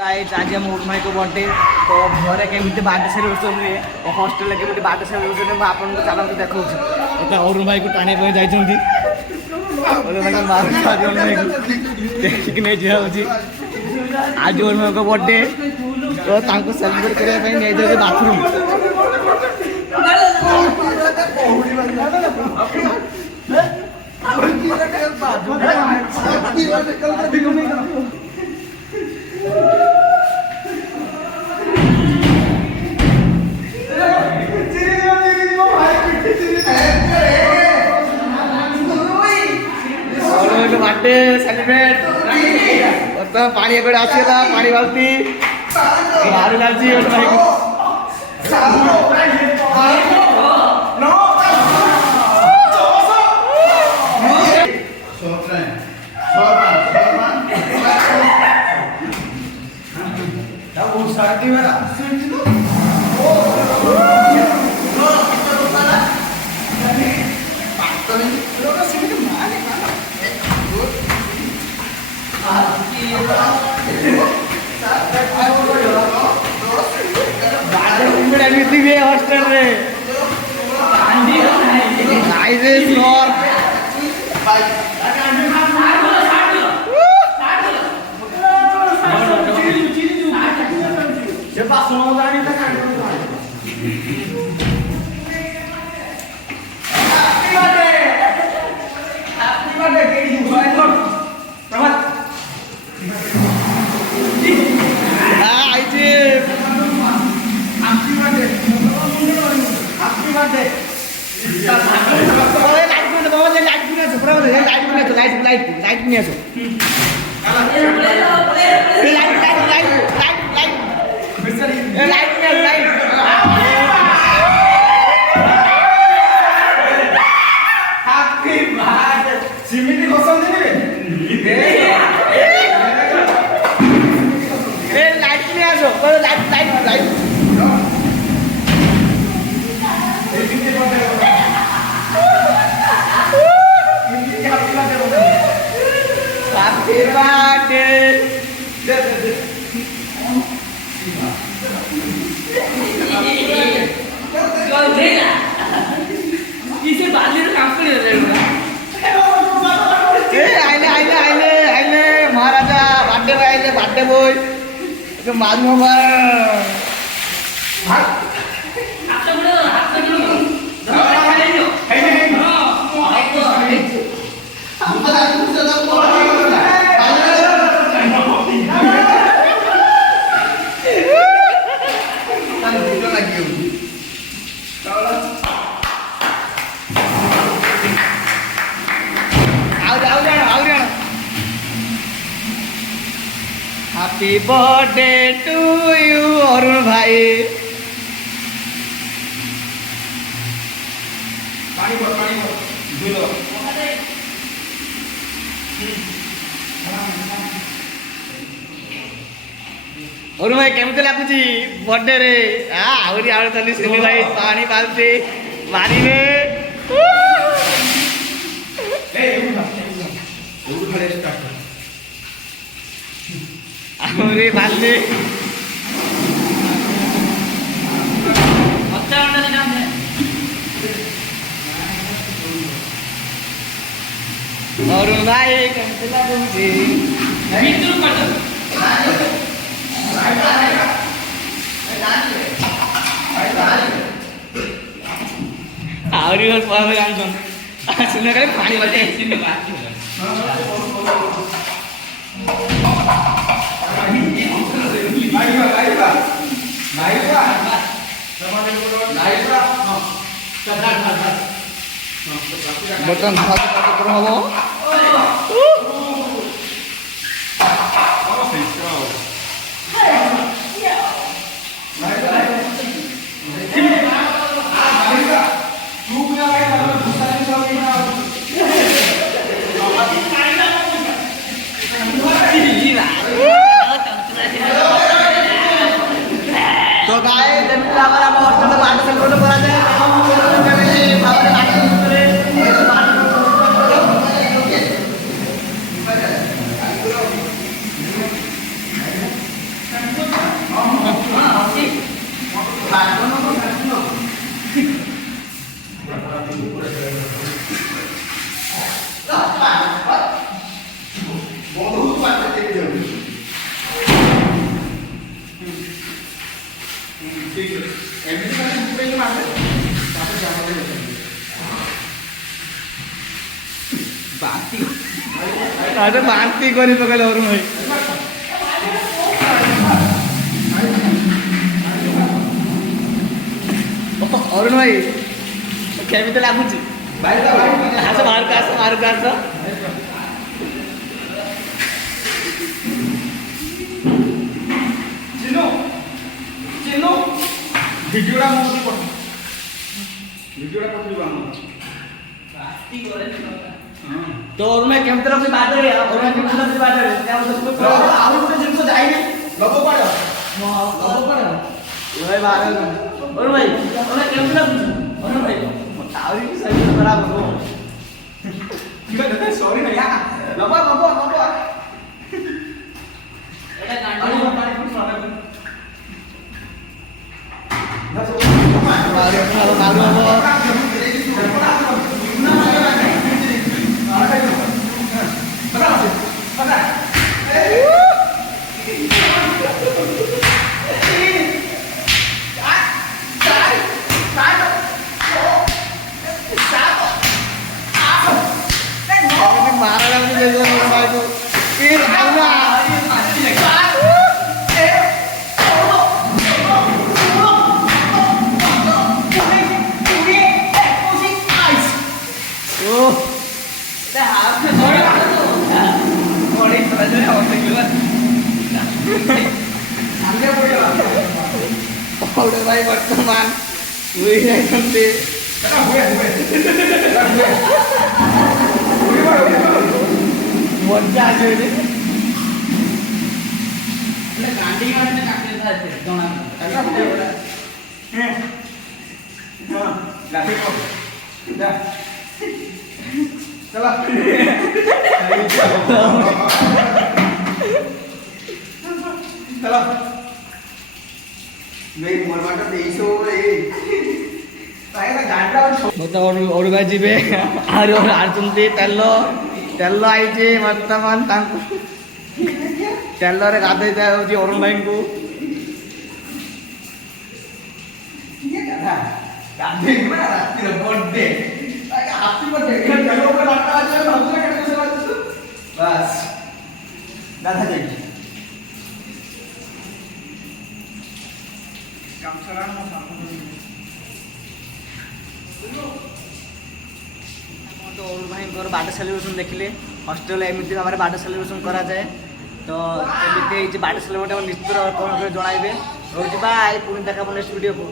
आज आम उर्माई को बर्थडे तो घरे केमी बर्थडे सेलिब्रेशन हुए हस्टेल केमी बर्थडे सेलिब्रेशन मुझे आपको चलते देखा अरुण भाई को टाणी जाइए देखिक नहीं जाऊँगी आज अरुण भाई को बर्थडे तो सेलिब्रेट करने नहीं जाए बाथरूम बर्थडे सेलिब्रेट पानी एपटे आसला पानी बाल्टी बाहर लालची हॉस्टल रे लाइट नहीं आसो महाराजा बर्थडे बॉय आइले बर्थडे बॉय मालूम happy birthday to you Arun भाई अरुण भाई केमती लगुच बर्थडे रे आहरी आड़ चली सिली भाई पानी बाल्टी मारे आहरी बाल्टी अरुण भाई केमती लगुच आहरी सुन पानी बर्तन हम तो गाइस जमीन आवर हम हॉस्टल में बात सेलिब्रेट करा जाए ଏମିତି ମାନେ ବୁଟେଇକି ମାରିଲେ ତାପରେ ଜାମାରେ ବାନ୍ତି କରି ପକେଇଲେ ଅରୁଣ ଭାଇ। ଅରୁଣ ଭାଇ କେମିତି ଲାଗୁଛି? ଆସ ବାହାରକୁ ଆସ, ବାହାରକୁ ଆସ। ଭିଡ଼ିଓଟା ମୋ କତିକି ପଠା, ଭିଡ଼ିଓଟା ପଠେଇବ ଆମ ତ ଅରୁଣ ଭାଇ କେମିତି ଲାଗୁଛି ବାଟରେ? ଅରୁଣ ଭାଇ କେମିତି ଲାଗୁଛି ବାଟରେ? ଆଉ ଗୋଟେ ଜିନିଷ ଯାଇନି ଲବ ପାଡ଼ ଭାଇ ବାହାର ଅରୁଣ ଭାଇ କେମିତି ଲାଗୁଛି? ଅରୁଣ ଭାଇ ଆହୁରି ଶରୀର ଖରାପ ହବ। ସରି ନା ଲବ ଭାଇ ବର୍ତ୍ତମାନ ହୁଏ ଯାଇଛନ୍ତି। ମଜା ଆସିବ ଅରୁଣ ଭାଇ ଯିବେ ଆହୁରି ଆସୁଛନ୍ତି। ତେଲ ଆଇଛି ବର୍ତ୍ତମାନ, ତାଙ୍କୁ ତେଲରେ ଗାଧୋଇ ଦିଆଯାଉଛି ଅରୁଣ ଭାଇଙ୍କୁ। ଗାଧା ଯାଇକି ଅରୁଣ ଭାଇଙ୍କର ବାର୍ଥଡେ ସେଲିବ୍ରେସନ୍ ଦେଖିଲେ ହଷ୍ଟେଲରେ ଏମିତି ଭାବରେ ବାର୍ଥଡେ ସେଲିବ୍ରେସନ୍ କରାଯାଏ। ତ ଏମିତି ହେଇଛି ବାର୍ଥଡେ ସେଲିବ୍ରେସନ୍ ନିଶ୍ଚିତ ଜଣାଇବେ। ରହୁଛି ବାଏ, ପୁଣି ଦେଖା ନେକ୍ସଟ ଭିଡ଼ିଓକୁ।